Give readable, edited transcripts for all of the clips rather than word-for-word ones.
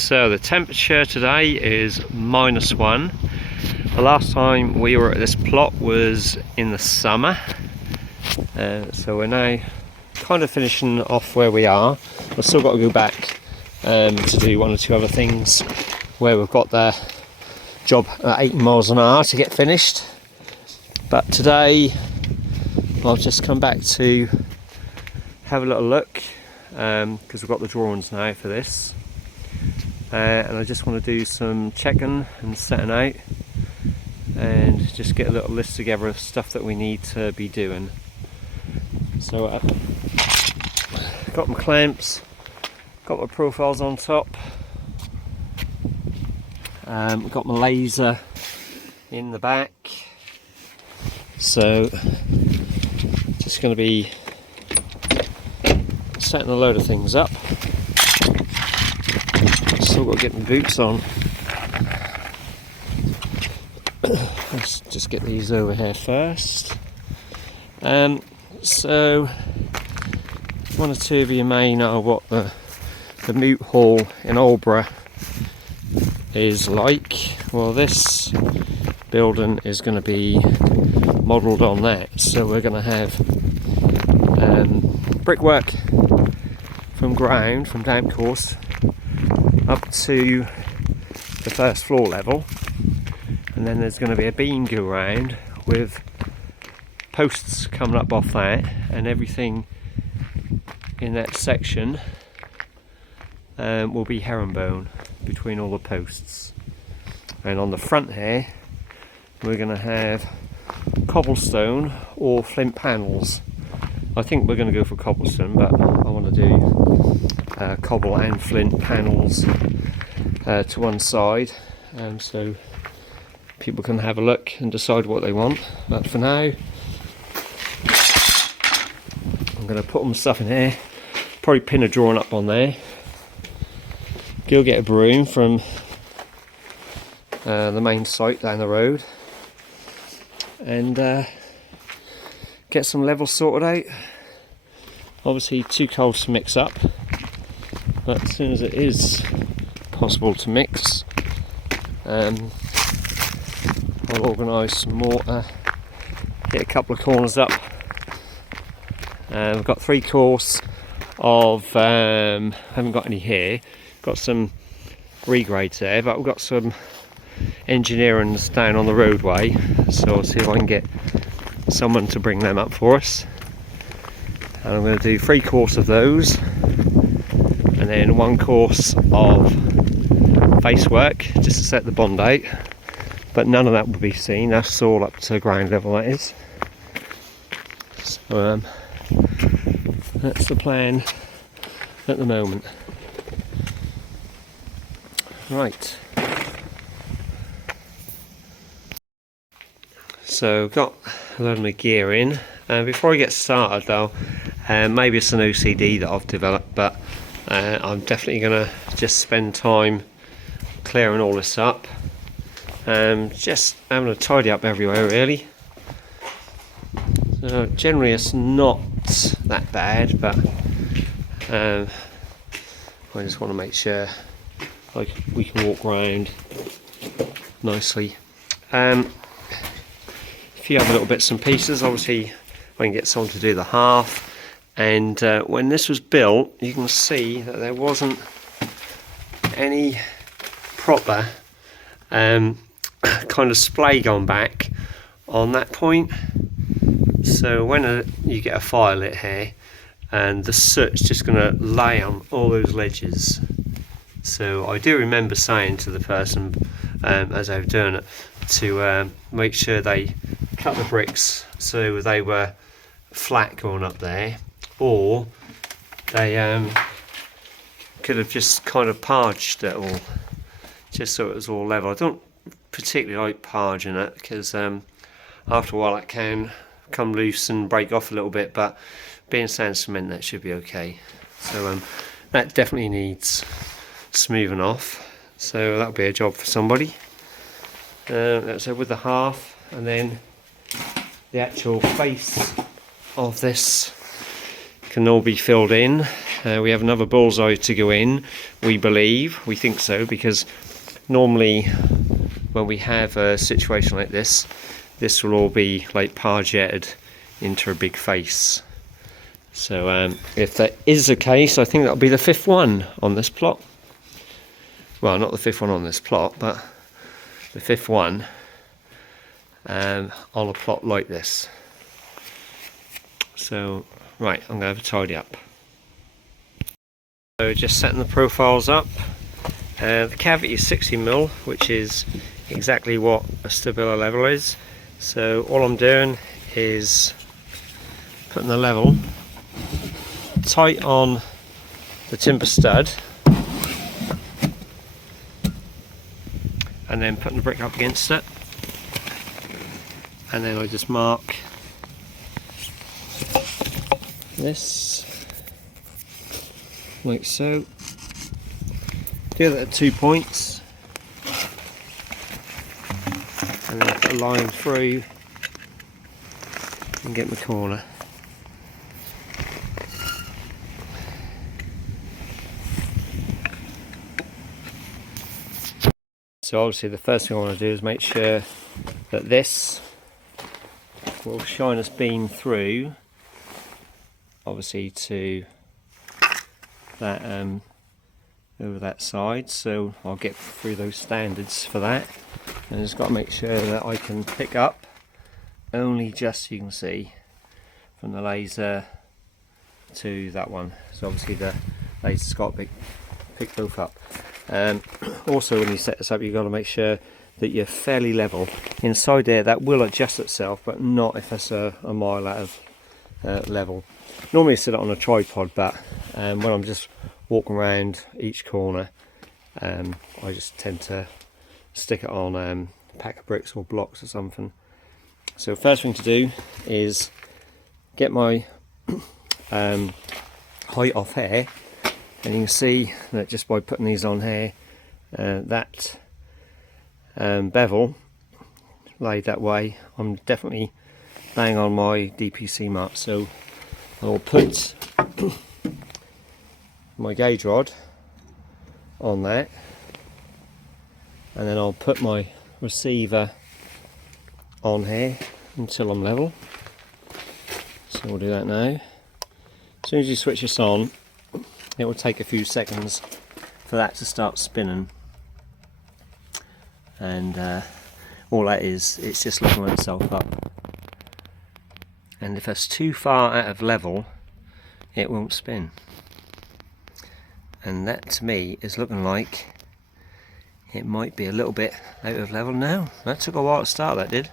So the temperature today is -1. The last time we were at this plot was in the summer, so we're now kind of finishing off where we are. We've still got to go back to do one or two other things where we've got the job at 80 miles an hour to get finished. But today I've just come back to have a little look because we've got the drawings now for this, and I just want to do some checking and setting out and just get a little list together of stuff that we need to be doing. So got my clamps, got my profiles on top, got my laser in the back, so just going to be setting a load of things up. Still got to get my boots on. Let's just get these over here first. So one or two of you may know what the Moot Hall in Aldeburgh is like. Well, this building is going to be modelled on that. So we're going to have brickwork from ground, from damp course, up to the first floor level, and then there's going to be a beam go around with posts coming up off that, and everything in that section will be herringbone between all the posts. And on the front here we're going to have cobblestone or flint panels. I think we're going to go for cobblestone, but I want to do cobble and flint panels to one side, so people can have a look and decide what they want. But for now I'm going to put all my stuff in here, probably pin a drawing up on there, go get a broom from the main site down the road, and get some levels sorted out. Obviously too cold to mix up, but as soon as it is possible to mix, I'll organise some mortar, get a couple of corners up. We've got 3 course of, haven't got any here, got some regrades there, but we've got some engineerings down on the roadway, so I'll see if I can get someone to bring them up for us. And I'm going to do 3 course of those, and then 1 course of face work just to set the bond out, but none of that will be seen, that's all up to ground level, that is. So that's the plan at the moment. Right, so got a load of my gear in. Before I get started though, maybe it's an OCD that I've developed, but I'm definitely going to just spend time clearing all this up, just having to tidy up everywhere really. So generally it's not that bad, but I just want to make sure we can walk around nicely. A few other little bits and pieces, obviously I can get someone to do the half, and when this was built you can see that there wasn't any proper kind of splay gone back on that point. So when you get a fire lit here, and the soot's just going to lay on all those ledges. So I do remember saying to the person as I was doing it to make sure they cut the bricks so they were flat going up there, or they could have just kind of parged it all just so it was all level. I don't particularly like parging it because after a while it can come loose and break off a little bit, but being sand cement, that should be okay. So that definitely needs smoothing off, so that'll be a job for somebody. So with the half, and then the actual face of this can all be filled in. we have another bullseye to go in, we think so, because normally when we have a situation like this will all be like parjetted into a big face. So if that is the case, I think that'll be the 5th one on this plot. Well, not the 5th one on this plot, but the 5th one on a plot like this. So, right, I'm going to have a tidy up. So just setting the profiles up. The cavity is 60mm, which is exactly what a Stabilo level is. So all I'm doing is putting the level tight on the timber stud, and then putting the brick up against it, and then I just mark this like so. Do that at 2 points, and then put a line through and get my corner. So obviously the first thing I want to do is make sure that this will shine its beam through, obviously to that over that side, so I'll get through those standards for that. And just got to make sure that I can pick up only just, you can see, from the laser to that one. So obviously the laser's got to pick both up. Also, when you set this up, you've got to make sure that you're fairly level. Inside there, that will adjust itself, but not if it's a mile out of level. Normally I set it on a tripod, but when I'm just walking around each corner, I just tend to stick it on a pack of bricks or blocks or something. So first thing to do is get my height off here, and you can see that just by putting these on here, that bevel laid that way, I'm definitely bang on my DPC mark. So I'll put my gauge rod on that, and then I'll put my receiver on here until I'm level. So we'll do that now. As soon as you switch this on, it will take a few seconds for that to start spinning, and all that is, it's just looking itself up. And if it's too far out of level, it won't spin. And that to me is looking like it might be a little bit out of level now. That took a while to start, that did.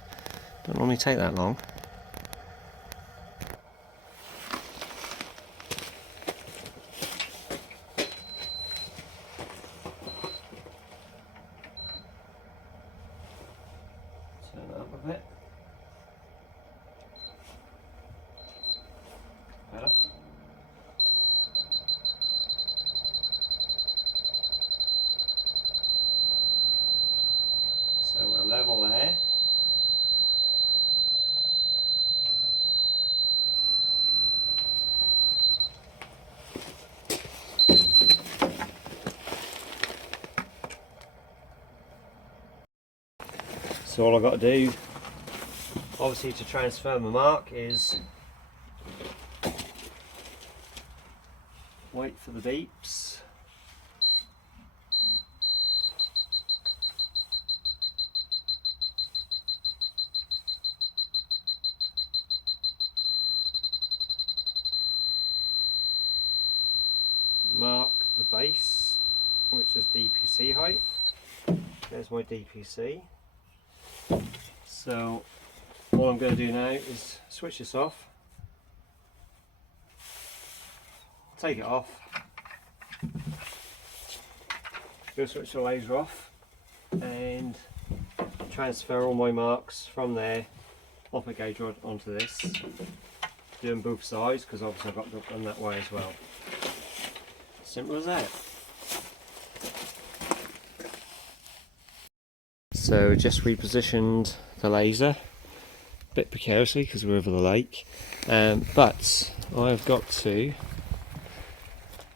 Don't normally take that long. Turn it up a bit. Better. So we're level there. So all I've got to do, obviously, to transfer my mark is wait for the beeps. Mark the base, which is DPC height. There's my DPC. So all I'm going to do now is switch this off, take it off, go switch the laser off, and transfer all my marks from there off my gauge rod onto this. Doing both sides, because obviously I've got to run that way as well. Simple as that. So just repositioned the laser, a bit precariously because we're over the lake, but I've got to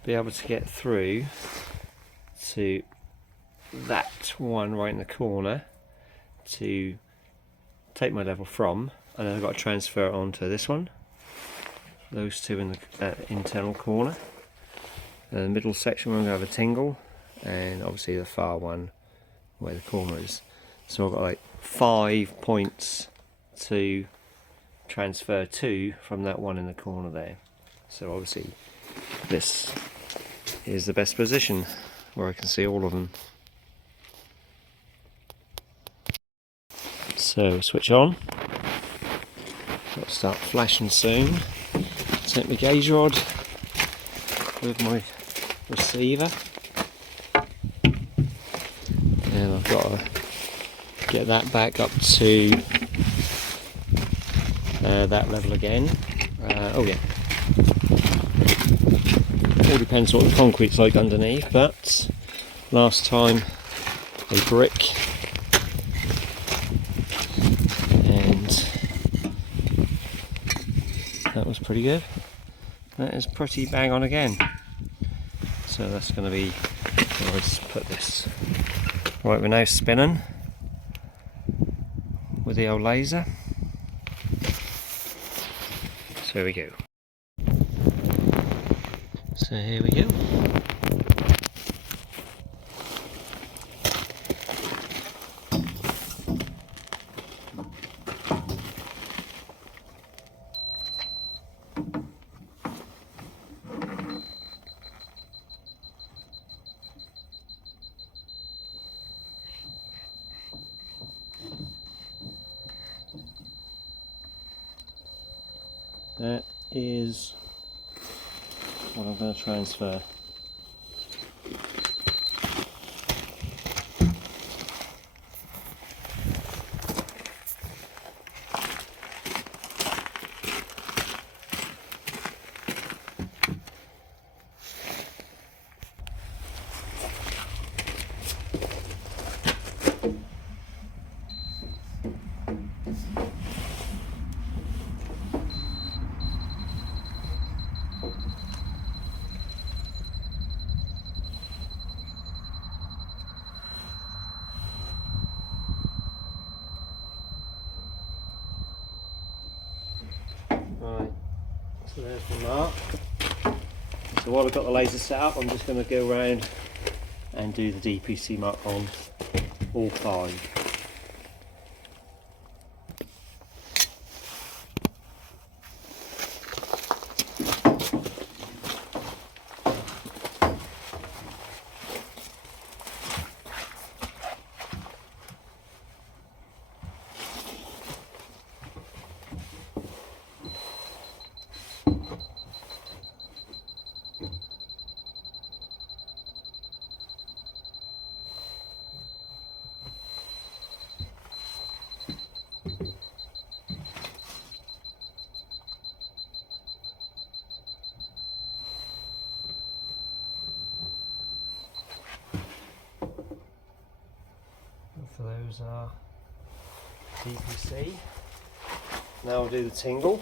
be able to get through to that one right in the corner to take my level from, and then I've got to transfer it onto this one, those two in the internal corner, and the middle section we're going to have a tingle, and obviously the far one where the corner is. So I've got like 5 points to transfer to from that one in the corner there. So obviously this is the best position where I can see all of them. So switch on, got to start flashing soon. Take my gauge rod with my receiver, and I've got to get that back up to that level again. Oh yeah, all depends what the concrete's like underneath, but last time a brick, and that was pretty good. That is pretty bang on again. So that's going to be, I'll just put this. Right, we're now spinning with the old laser. So here we go. So here we go. That is what I'm going to transfer. Right, so there's the mark. So while I've got the laser set up, I'm just going to go around and do the DPC mark on all 5. For those are DPC. Now I'll do the tingle.